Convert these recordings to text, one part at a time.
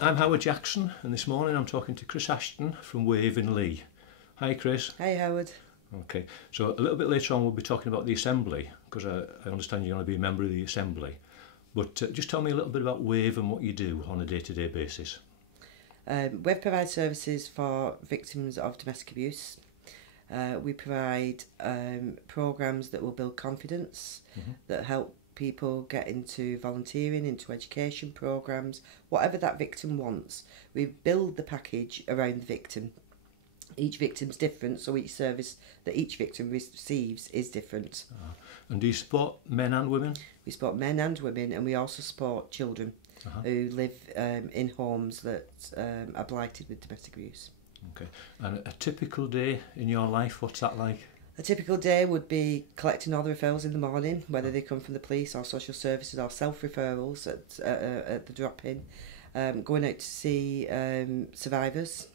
I'm Howard Jackson, and this morning I'm talking to Chris Ashton from Wigan and Leigh. Hi Chris. Hi Howard. Okay, so a little bit later on we'll be talking about the Assembly, because I understand you're going to be a member of the Assembly. But just tell me a little bit about WAVE and what you do on a day-to-day basis. WAVE provides services for victims of domestic abuse. We provide programmes that will build confidence, that help people get into volunteering, into education programmes, whatever that victim wants. We build the package around the victim. Each victim's different, so each service that each victim receives is different. And do you support men and women? We support men and women, and we also support children who live in homes that are blighted with domestic abuse. Okay, and a typical day in your life, what's that like? A typical day would be collecting all the referrals in the morning, whether they come from the police or social services or self-referrals at the drop-in, going out to see survivors,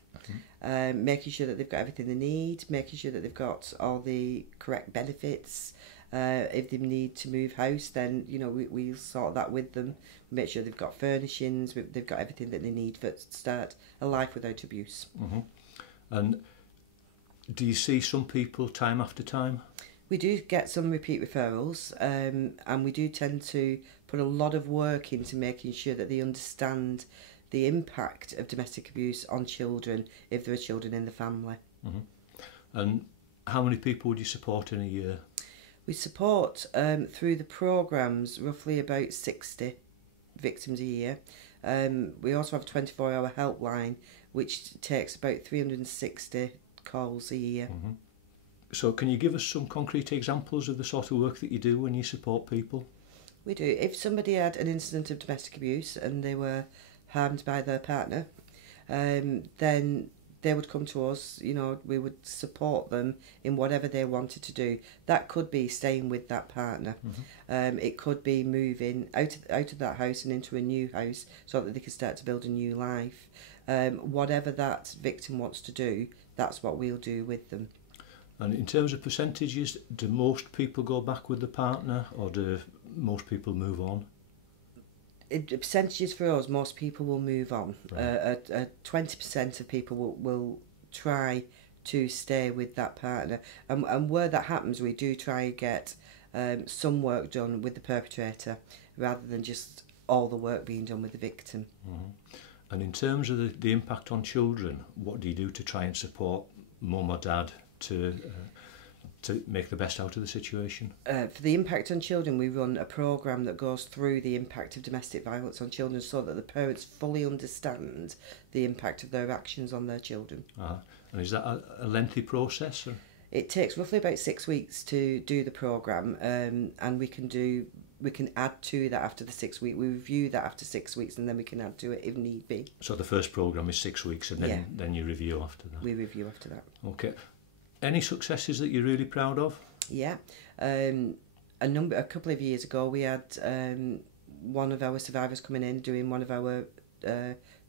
making sure that they've got everything they need, making sure that they've got all the correct benefits. If they need to move house, then we'll sort that with them. Make sure they've got furnishings, they've got everything that they need to start a life without abuse. And do you see some people time after time? We do get some repeat referrals, and we do tend to put a lot of work into making sure that they understand the impact of domestic abuse on children if there are children in the family. And how many people would you support in a year? We support, through the programmes, roughly about 60 victims a year. We also have a 24-hour helpline, which takes about 360 calls a year. So can you give us some concrete examples of the sort of work that you do when you support people? We do. If somebody had an incident of domestic abuse and they were harmed by their partner, then they would come to us. We would support them in whatever they wanted to do. That could be staying with that partner. It could be moving out of that house and into a new house so that they can start to build a new life. Whatever that victim wants to do, that's what we'll do with them. And in terms of percentages, do most people go back with the partner, or do most people move on? Percentages for us, most people will move on. Right. 20% of people will try to stay with that partner. And where that happens, we do try and get some work done with the perpetrator rather than just all the work being done with the victim. And in terms of the impact on children, what do you do to try and support mum or dad to make the best out of the situation? For the impact on children, we run a programme that goes through the impact of domestic violence on children so that the parents fully understand the impact of their actions on their children. And is that a lengthy process? Or? It takes roughly about 6 weeks to do the programme, and we can add to that after the 6 weeks. We review that after 6 weeks, and then we can add to it if need be. So the first programme is 6 weeks, and then you review after that? We review after that. Okay. Any successes that you're really proud of? Yeah. A couple of years ago, we had one of our survivors coming in doing one of our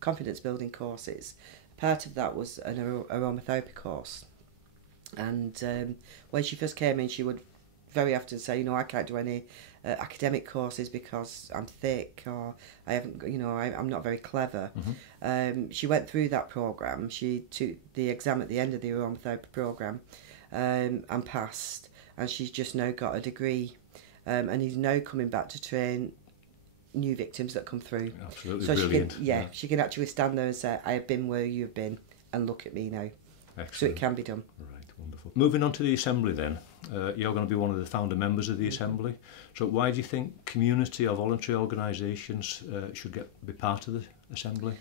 confidence building courses. Part of that was an aromatherapy course. And when she first came in, she would very often say, I can't do any academic courses because I'm thick, or I haven't, I'm not very clever. She went through that programme. She took the exam at the end of the aromatherapy programme and passed, and she's just now got a degree, and he's now coming back to train new victims that come through. Absolutely so brilliant. She can actually stand there and say, I have been where you've been, and look at me now. Excellent. So it can be done. Right, wonderful. Moving on to the Assembly then. You're going to be one of the founder members of the Assembly. So why do you think community or voluntary organisations should be part of the Assembly?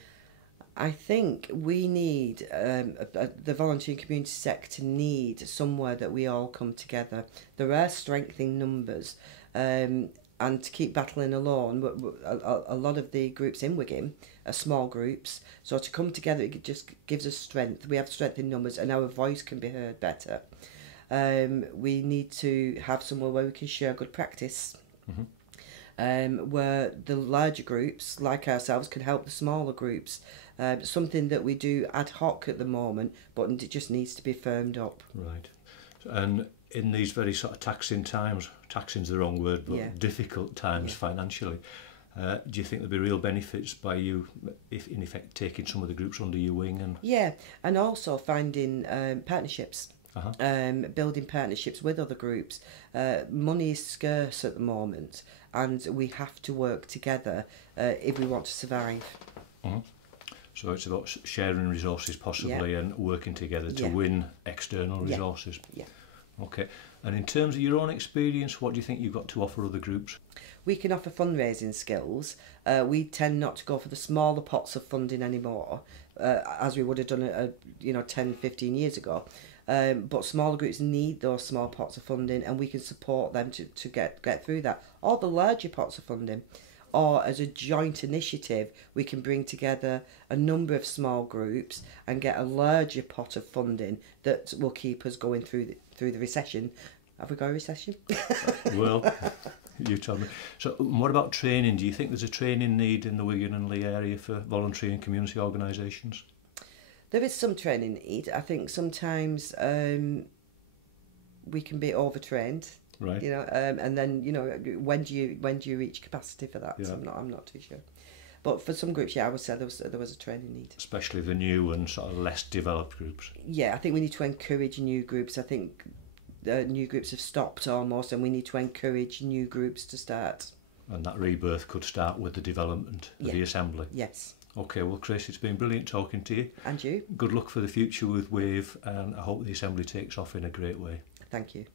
I think we need, the voluntary and community sector need somewhere that we all come together. There are strength in numbers, and to keep battling alone, a lot of the groups in Wigan are small groups, so to come together it just gives us strength. We have strength in numbers and our voice can be heard better. We need to have somewhere where we can share good practice, where the larger groups like ourselves can help the smaller groups. Something that we do ad hoc at the moment, but it just needs to be firmed up. Right. And in these very sort of taxing times, taxing's the wrong word, but difficult times financially, Do you think there'll be real benefits by you, if in effect, taking some of the groups under your wing? And Yeah, and also finding partnerships. uh-huh. Building partnerships with other groups. Money is scarce at the moment, and we have to work together if we want to survive. Mhm. So it's about sharing resources possibly, and working together to win external resources. Yeah. Okay. And in terms of your own experience, what do you think you've got to offer other groups? We can offer fundraising skills. We tend not to go for the smaller pots of funding anymore, as we would have done 10, 15 years ago. But smaller groups need those small pots of funding, and we can support them to get through that. Or the larger pots of funding, or as a joint initiative, we can bring together a number of small groups and get a larger pot of funding that will keep us going through the recession. Have we got a recession? Well, you tell me. So what about training? Do you think there's a training need in the Wigan and Leigh area for voluntary and community organisations? There is some training need. I think sometimes we can be overtrained. Right. And then when do you reach capacity for that? Yeah. I'm not too sure. But for some groups, I would say there was a training need. Especially the new and sort of less developed groups. Yeah, I think we need to encourage new groups. I think new groups have stopped almost, and we need to encourage new groups to start. And that rebirth could start with the development of the Assembly. Yes. Okay, well, Chris, it's been brilliant talking to you. And you. Good luck for the future with WAVE, and I hope the Assembly takes off in a great way. Thank you.